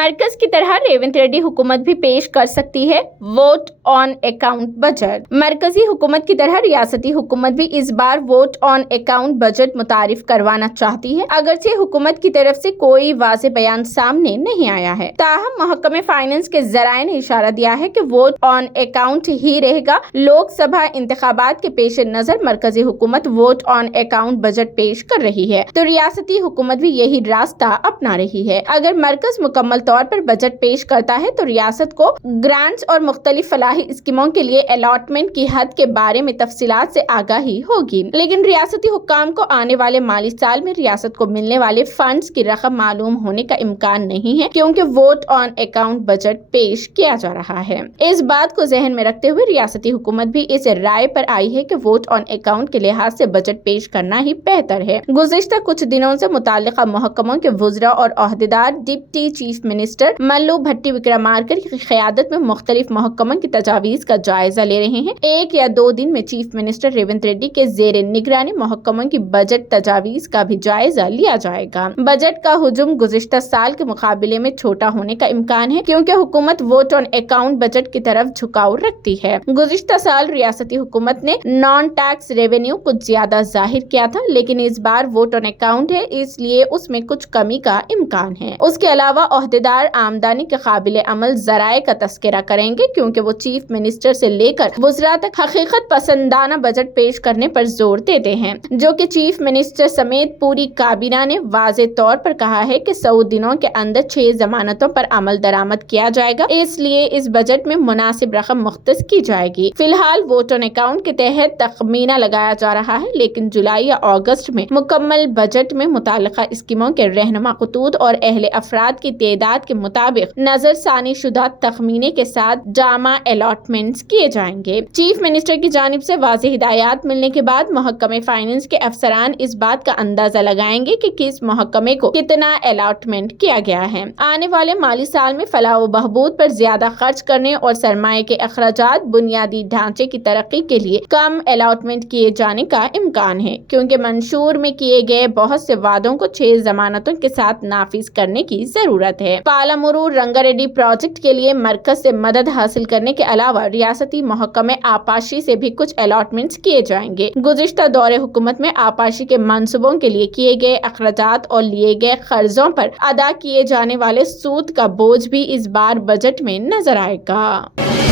मरकज की तरह रेवंत रेड्डी हुकूमत भी पेश कर सकती है वोट ऑन अकाउंट बजट। मरकजी हुकूमत की तरह रियासती हुकूमत भी इस बार वोट ऑन अकाउंट बजट मुतारिफ करवाना चाहती है, अगरचे हुकूमत की तरफ से कोई वाज़ेह बयान सामने नहीं आया है। ताहम महकमे फाइनेंस के जराए ने इशारा दिया है कि वोट ऑन अकाउंट ही रहेगा। लोकसभा इंतखाबात के पेश नजर मरकजी हुकूमत वोट ऑन अकाउंट बजट पेश कर रही है, तो रियासती हुकूमत भी यही रास्ता अपना रही है। अगर मरकज मुकम्मल तौर पर बजट पेश करता है तो रियासत को ग्रांट्स और मुख्तलिफ फलाही स्कीमों के लिए अलॉटमेंट की हद के बारे में तफसीलात से आगाही होगी, लेकिन रियासती हुक्काम को आने वाले माली साल में रियासत को मिलने वाले फंड्स की रकम मालूम होने का इम्कान नहीं है, क्योंकि वोट ऑन अकाउंट बजट पेश किया जा रहा है। इस बात को जहन में रखते हुए रियासती हुकूमत भी इस राय पर आई है कि वोट ऑन अकाउंट के लिहाज से बजट पेश करना ही बेहतर है। गुज़िश्ता कुछ दिनों से मुताल्लिका महकमों के वुज़रा और ओहदेदार डिप्टी चीफ मिनिस्टर मल्लू भट्टी विक्रमार्का की क़यादत में मुख्तलिफ महकमों की तजावीज़ का जायजा ले रहे हैं। 1 या 2 दिन में चीफ मिनिस्टर रेवंत रेड्डी के ज़ेरे निगरानी महकमों की बजट तजावीज़ का भी जायजा लिया जाएगा। बजट का हुजूम गुज़िश्ता साल के मुकाबले में छोटा होने का इम्कान है, क्योंकि हुकूमत वोट ऑन अकाउंट बजट की तरफ झुकाव रखती है। गुज़िश्ता साल रियासती हुकूमत ने नॉन टैक्स रेवेन्यू कुछ ज्यादा जाहिर किया था, लेकिन इस बार वोट ऑन अकाउंट है, इसलिए उसमें कुछ कमी का इम्कान है। उसके अलावा ओहदेदार आमदनी के काबिल अमल जराए का तस्करा करेंगे, क्योंकि वो चीफ मिनिस्टर से लेकर वुज़रा तक हकीकत पसंदाना बजट पेश करने पर जोर देते हैं, जो कि चीफ मिनिस्टर समेत पूरी काबीना ने वाज़े तौर पर कहा है कि 100 दिनों के अंदर 6 जमानतों पर अमल दरामद किया जाएगा, इसलिए इस बजट में मुनासिब रकम मुख्तस की जाएगी। फिलहाल वोट ऑन अकाउंट के तहत तखमीना लगाया जा रहा है, लेकिन जुलाई या अगस्त में मुकम्मल बजट में मुताल्लिका स्कीमों के रहनुमा खतूत और अहले अफराद की तादाद के मुताबिक नजरसानी शुदा तखमीने के साथ जामा अलॉटमेंट्स किए जाएंगे। चीफ मिनिस्टर की जानिब से वाज़ेह हिदायत मिलने के बाद महकमे फाइनेंस के अफसरान इस बात का अंदाजा लगाएंगे कि किस महकमे को कितना अलॉटमेंट किया गया है। आने वाले माली साल में फलाह व बहबूद पर ज्यादा खर्च करने और सरमाए के अखराजात बुनियादी ढांचे की तरक्की के लिए कम अलॉटमेंट किए जाने का इम्कान है, क्योंकि मंशूर में किए गए बहुत से वादों को 6 जमानतों के साथ नाफिज करने की जरूरत है। पालामुरू रंगारेड्डी प्रोजेक्ट के लिए मरकज से मदद हासिल करने के अलावा रियासती महकमे आपाशी से भी कुछ अलॉटमेंट्स किए जाएंगे। गुज़िश्ता दौरे हुकूमत में आपाशी के मंसूबों के लिए किए गए अखराजात और लिए गए कर्जों पर अदा किए जाने वाले सूद का बोझ भी इस बार बजट में नजर आएगा।